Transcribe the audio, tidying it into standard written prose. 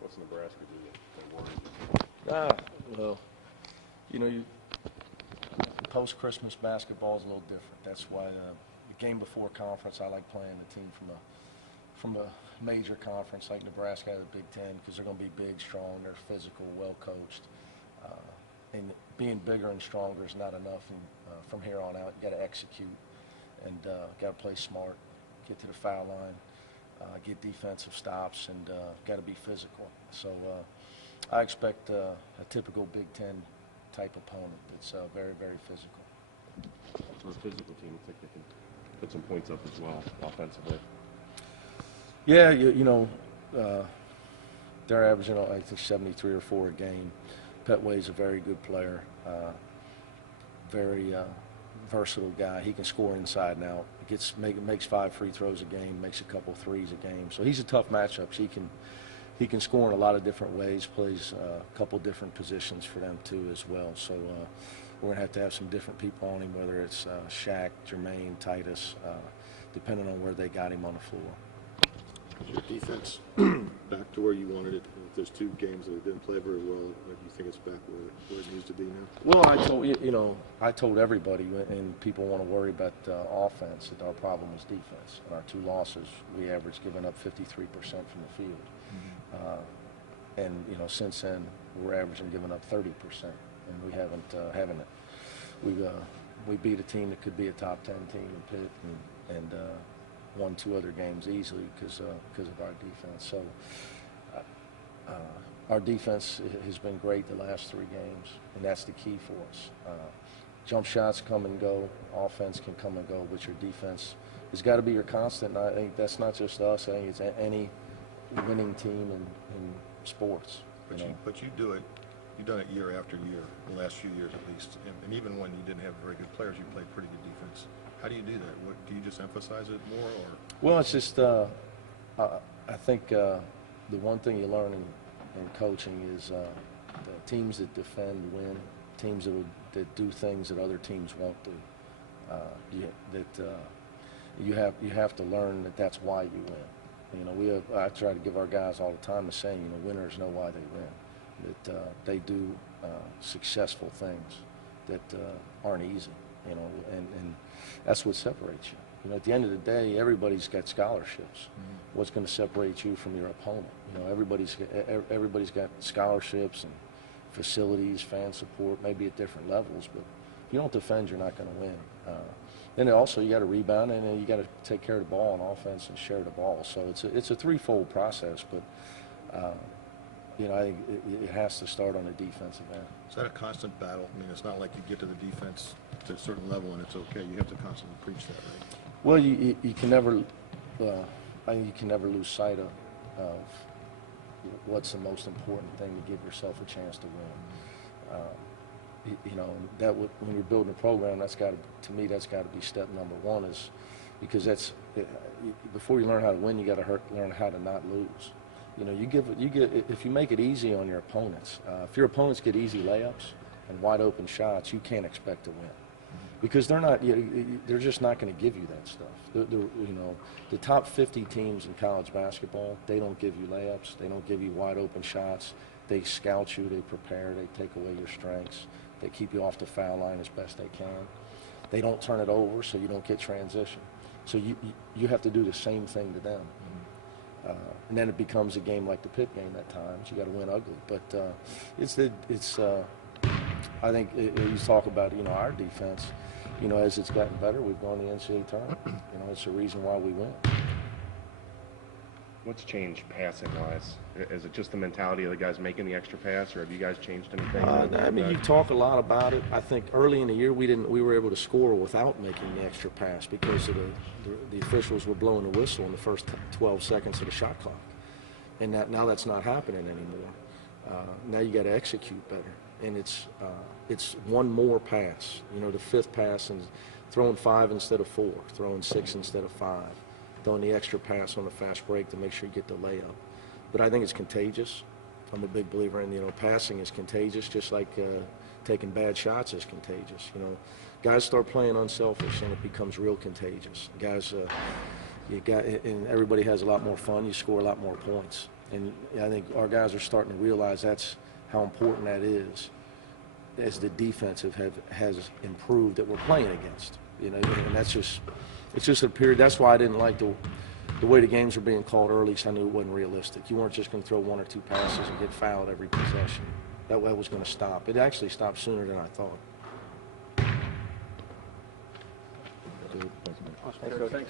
What's Nebraska do that worries you? Well, post-Christmas basketball is a little different. That's why the game before conference, I like playing a team from a major conference like Nebraska out of the Big Ten, because they're going to be big, strong, they're physical, well coached. And being bigger and stronger is not enough. And from here on out, you got to execute and got to play smart, get to the foul line, get defensive stops, and got to be physical. So I expect a typical Big Ten type opponent that's very, very physical. For a physical team, I think they can put some points up as well offensively. Yeah, they're averaging, I think, 73 or 4 a game. Petway's a very good player, very versatile guy. He can score inside and out. Makes 5 free throws a game, makes a couple threes a game. So he's a tough matchup. He can score in a lot of different ways. Plays a couple different positions for them too as well. So we're gonna have some different people on him, whether it's Shaq, Jermaine, Titus, depending on where they got him on the floor. Is your defense back to where you wanted it? If there's 2 games that it didn't play very well, do you think it's back where it needs to be now? Well, I told everybody, and people want to worry about offense, that our problem is defense. In our 2 losses, we averaged giving up 53% from the field. And since then, we're averaging giving up 30%, and we haven't it. We beat a team that could be a top 10 team in Pitt, and won 2 other games easily because of our defense. So our defense has been great the last 3 games, and that's the key for us. Jump shots come and go, offense can come and go, but your defense has got to be your constant. And I think that's not just us. I think it's any winning team in sports. But you do it. You've done it year after year, the last few years at least. And even when you didn't have very good players, you played pretty good defense. How do you do that? Do you just emphasize it more, or? Well, it's just I think the one thing you learn in coaching is the teams that defend win. Teams that do things that other teams won't do. You have to learn that that's why you win. I try to give our guys all the time the saying, winners know why they win. That they do successful things that aren't easy. And that's what separates you. At the end of the day, everybody's got scholarships. Mm-hmm. What's going to separate you from your opponent? Everybody's got scholarships and facilities, fan support, maybe at different levels. But if you don't defend, you're not going to win. Then also you got to rebound, and then you got to take care of the ball on offense and share the ball. So it's a threefold process. But I think it has to start on the defensive end. Is that a constant battle? I mean, it's not like you get to the defense to a certain level and it's okay. You have to constantly preach that, right? Well, you can never. I think you can never lose sight of what's the most important thing to give yourself a chance to win. When you're building a program, to me that's got to be step number 1, is because before you learn how to win, you got to learn how to not lose. If you make it easy on your opponents, if your opponents get easy layups and wide open shots, you can't expect to win, because they're just not going to give you that stuff. The top 50 teams in college basketball, they don't give you layups, they don't give you wide open shots. They scout you, they prepare, they take away your strengths, they keep you off the foul line as best they can. They don't turn it over, so you don't get transition. So you have to do the same thing to them. And then it becomes a game like the Pitt game at times. You got to win ugly, but I think you talk about our defense. As it's gotten better, we've gone to the NCAA tournament. It's the reason why we win. What's changed passing-wise? Is it just the mentality of the guys making the extra pass, or have you guys changed anything? You talk a lot about it. I think early in the year we were able to score without making the extra pass because of the officials were blowing the whistle in the first 12 seconds of the shot clock, and now that's not happening anymore. Now you got to execute better, and it's one more pass. The 5th pass, and throwing 5 instead of 4, throwing 6 instead of 5. Throwing the extra pass on the fast break to make sure you get the layup. But I think it's contagious. I'm a big believer in, passing is contagious, just like taking bad shots is contagious. Guys start playing unselfish and it becomes real contagious. Guys, and everybody has a lot more fun. You score a lot more points. And I think our guys are starting to realize that's how important that is as the defensive has improved that we're playing against. You know, and that's just, it's just a period. That's why I didn't like the way the games were being called early, because I knew it wasn't realistic. You weren't just going to throw 1 or 2 passes and get fouled every possession. That was going to stop. It actually stopped sooner than I thought. Thanks, Coach.